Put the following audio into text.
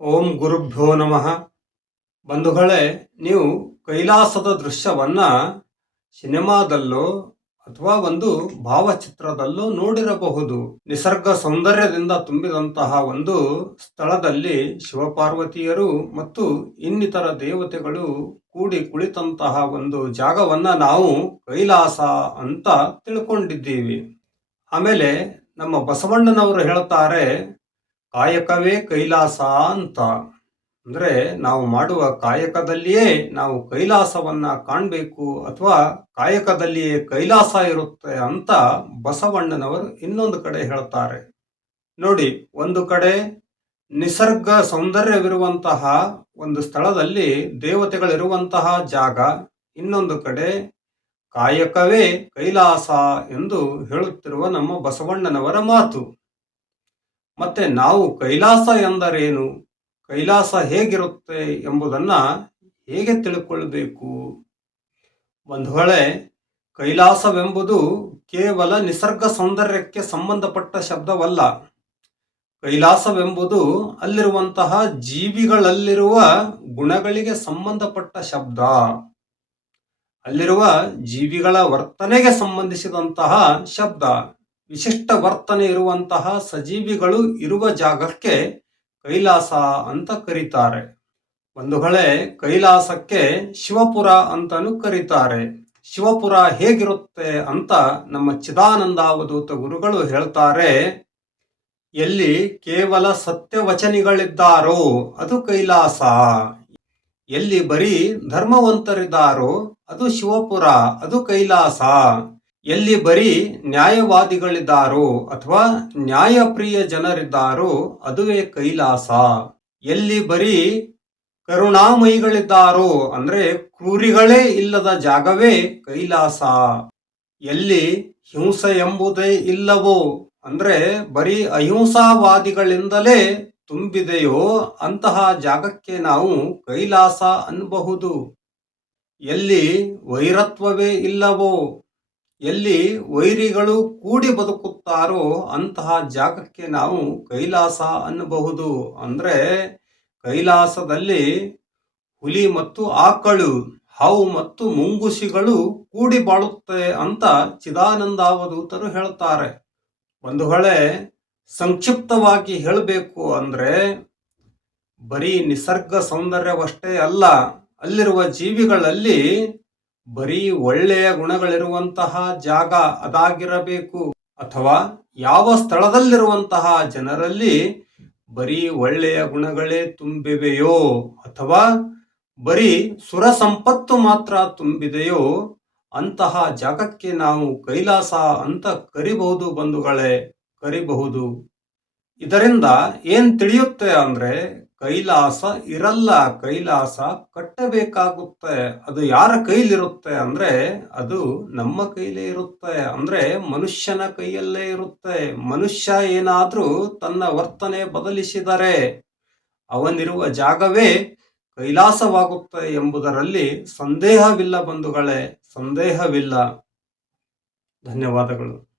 ಓಂ ಗುರುಭ್ಯೋ ನಮಃ. ಬಂಧುಗಳೇ, ನೀವು ಕೈಲಾಸದ ದೃಶ್ಯವನ್ನ ಸಿನಿಮಾದಲ್ಲೋ ಅಥವಾ ಒಂದು ಭಾವಚಿತ್ರದಲ್ಲೋ ನೋಡಿರಬಹುದು. ನಿಸರ್ಗ ಸೌಂದರ್ಯದಿಂದ ತುಂಬಿದಂತಹ ಒಂದು ಸ್ಥಳದಲ್ಲಿ ಶಿವಪಾರ್ವತಿಯರು ಮತ್ತು ಇನ್ನಿತರ ದೇವತೆಗಳು ಕೂಡಿ ಕುಳಿತಂತಹ ಒಂದು ಜಾಗವನ್ನ ನಾವು ಕೈಲಾಸ ಅಂತ ತಿಳ್ಕೊಂಡಿದ್ದೀವಿ. ಆಮೇಲೆ ನಮ್ಮ ಬಸವಣ್ಣನವರು ಹೇಳ್ತಾರೆ ಕಾಯಕವೇ ಕೈಲಾಸ ಅಂತ ಅಂದ್ರೆ ನಾವು ಮಾಡುವ ಕಾಯಕದಲ್ಲಿಯೇ ನಾವು ಕೈಲಾಸವನ್ನ ಕಾಣಬೇಕು ಅಥವಾ ಕಾಯಕದಲ್ಲಿಯೇ ಕೈಲಾಸ ಇರುತ್ತೆ ಅಂತ ಬಸವಣ್ಣನವರು ಇನ್ನೊಂದು ಕಡೆ ಹೇಳ್ತಾರೆ. ನೋಡಿ, ಒಂದು ಕಡೆ ನಿಸರ್ಗ ಸೌಂದರ್ಯವಿರುವಂತಹ ಒಂದು ಸ್ಥಳದಲ್ಲಿ ದೇವತೆಗಳಿರುವಂತಹ ಜಾಗ, ಇನ್ನೊಂದು ಕಡೆ ಕಾಯಕವೇ ಕೈಲಾಸ ಎಂದು ಹೇಳುತ್ತಿರುವ ನಮ್ಮ ಬಸವಣ್ಣನವರ ಮಾತು. ಮತ್ತೆ ನಾವು ಕೈಲಾಸ ಎಂದರೇನು? ಕೈಲಾಸ ಹೇಗಿರುತ್ತೆ ಎಂಬುದನ್ನ ಹೇಗೆ ತಿಳ್ಕೊಳ್ಬೇಕು? ಒಂದು ವೇಳೆ ಕೈಲಾಸವೆಂಬುದು ಕೇವಲ ನಿಸರ್ಗ ಸೌಂದರ್ಯಕ್ಕೆ ಸಂಬಂಧಪಟ್ಟ ಶಬ್ದವಲ್ಲ, ಕೈಲಾಸವೆಂಬುದು ಅಲ್ಲಿರುವಂತಹ ಜೀವಿಗಳಲ್ಲಿರುವ ಗುಣಗಳಿಗೆ ಸಂಬಂಧಪಟ್ಟ ಶಬ್ದ, ಅಲ್ಲಿರುವ ಜೀವಿಗಳ ವರ್ತನೆಗೆ ಸಂಬಂಧಿಸಿದಂತಹ ಶಬ್ದ. ವಿಶಿಷ್ಟ ವರ್ತನೆ ಇರುವಂತಹ ಸಜೀವಿಗಳು ಇರುವ ಜಾಗಕ್ಕೆ ಕೈಲಾಸ ಅಂತ ಕರೀತಾರೆ. ಒಂದು ಹಳೆ ಕೈಲಾಸಕ್ಕೆ ಶಿವಪುರ ಅಂತಾನು ಕರೀತಾರೆ. ಶಿವಪುರ ಹೇಗಿರುತ್ತೆ ಅಂತ ನಮ್ಮ ಚಿದಾನಂದಾವಧೂತ ಗುರುಗಳು ಹೇಳ್ತಾರೆ, ಎಲ್ಲಿ ಕೇವಲ ಸತ್ಯವಚನಿಗಳಿದ್ದಾರೋ ಅದು ಕೈಲಾಸ. ಎಲ್ಲಿ ಬರೀ ಧರ್ಮವಂತರಿದ್ದಾರೋ ಅದು ಶಿವಪುರ, ಅದು ಕೈಲಾಸ. ಎಲ್ಲಿ ಬರೀ ನ್ಯಾಯವಾದಿಗಳಿದ್ದಾರೋ ಅಥವಾ ನ್ಯಾಯಪ್ರಿಯ ಜನರಿದ್ದಾರೋ ಅದುವೇ ಕೈಲಾಸ. ಎಲ್ಲಿ ಬರೀ ಕರುಣಾಮಯಿಗಳಿದ್ದಾರೋ ಅಂದ್ರೆ ಕ್ರೂರಿಗಳೇ ಇಲ್ಲದ ಜಾಗವೇ ಕೈಲಾಸ. ಎಲ್ಲಿ ಹಿಂಸೆ ಎಂಬುದೇ ಇಲ್ಲವೋ ಅಂದ್ರೆ ಬರೀ ಅಹಿಂಸಾವಾದಿಗಳಿಂದಲೇ ತುಂಬಿದೆಯೋ ಅಂತಹ ಜಾಗಕ್ಕೆ ನಾವು ಕೈಲಾಸ ಅನ್ನಬಹುದು. ಎಲ್ಲಿ ವೈರತ್ವವೇ ಇಲ್ಲವೋ ಎಲ್ಲಿ ವೈರಿಗಳು ಕೂಡಿ ಬದುಕುತ್ತಾರೋ ಅಂತಹ ಜಾಗಕ್ಕೆ ನಾವು ಕೈಲಾಸ ಅನ್ನಬಹುದು. ಅಂದ್ರೆ ಕೈಲಾಸದಲ್ಲಿ ಹುಲಿ ಮತ್ತು ಆಕಳು, ಹಾವು ಮತ್ತು ಮುಂಗುಸಿಗಳು ಕೂಡಿ ಬಾಳುತ್ತೆ ಅಂತ ಚಿದಾನಂದಾವಧೂತರು ಹೇಳ್ತಾರೆ. ಒಂದು ಹೊಳೆ ಸಂಕ್ಷಿಪ್ತವಾಗಿ ಹೇಳಬೇಕು ಅಂದ್ರೆ ಬರೀ ನಿಸರ್ಗ ಸೌಂದರ್ಯವಷ್ಟೇ ಅಲ್ಲ, ಅಲ್ಲಿರುವ ಜೀವಿಗಳಲ್ಲಿ ಬರೀ ಒಳ್ಳೆಯ ಗುಣಗಳಿರುವಂತಹ ಜಾಗ ಅದಾಗಿರಬೇಕು ಅಥವಾ ಯಾವ ಸ್ಥಳದಲ್ಲಿರುವಂತಹ ಜನರಲ್ಲಿ ಬರೀ ಒಳ್ಳೆಯ ಗುಣಗಳೇ ತುಂಬಿವೆಯೋ ಅಥವಾ ಬರೀ ಸುರ ಸಂಪತ್ತು ಮಾತ್ರ ತುಂಬಿದೆಯೋ ಅಂತಹ ಜಾಗಕ್ಕೆ ನಾವು ಕೈಲಾಸ ಅಂತ ಕರಿಬಹುದು ಬಂಧುಗಳೇ, ಕರಿಬಹುದು. ಇದರಿಂದ ಏನ್ ತಿಳಿಯುತ್ತೆ ಅಂದ್ರೆ ಕೈಲಾಸ ಇರಲ್ಲ, ಕೈಲಾಸ ಕಟ್ಟಬೇಕಾಗುತ್ತೆ. ಅದು ಯಾರ ಕೈಲಿರುತ್ತೆ ಅಂದ್ರೆ, ಅದು ನಮ್ಮ ಕೈಲೇ ಇರುತ್ತೆ ಅಂದ್ರೆ, ಮನುಷ್ಯನ ಕೈಯಲ್ಲೇ ಇರುತ್ತೆ. ಮನುಷ್ಯ ಏನಾದರೂ ತನ್ನ ವರ್ತನೆ ಬದಲಿಸಿದರೆ, ಅವನಿರುವ ಜಾಗವೇ ಕೈಲಾಸವಾಗುತ್ತೆ ಎಂಬುದರಲ್ಲಿ ಸಂದೇಹವಿಲ್ಲ ಬಂಧುಗಳೇ, ಸಂದೇಹವಿಲ್ಲ. ಧನ್ಯವಾದಗಳು.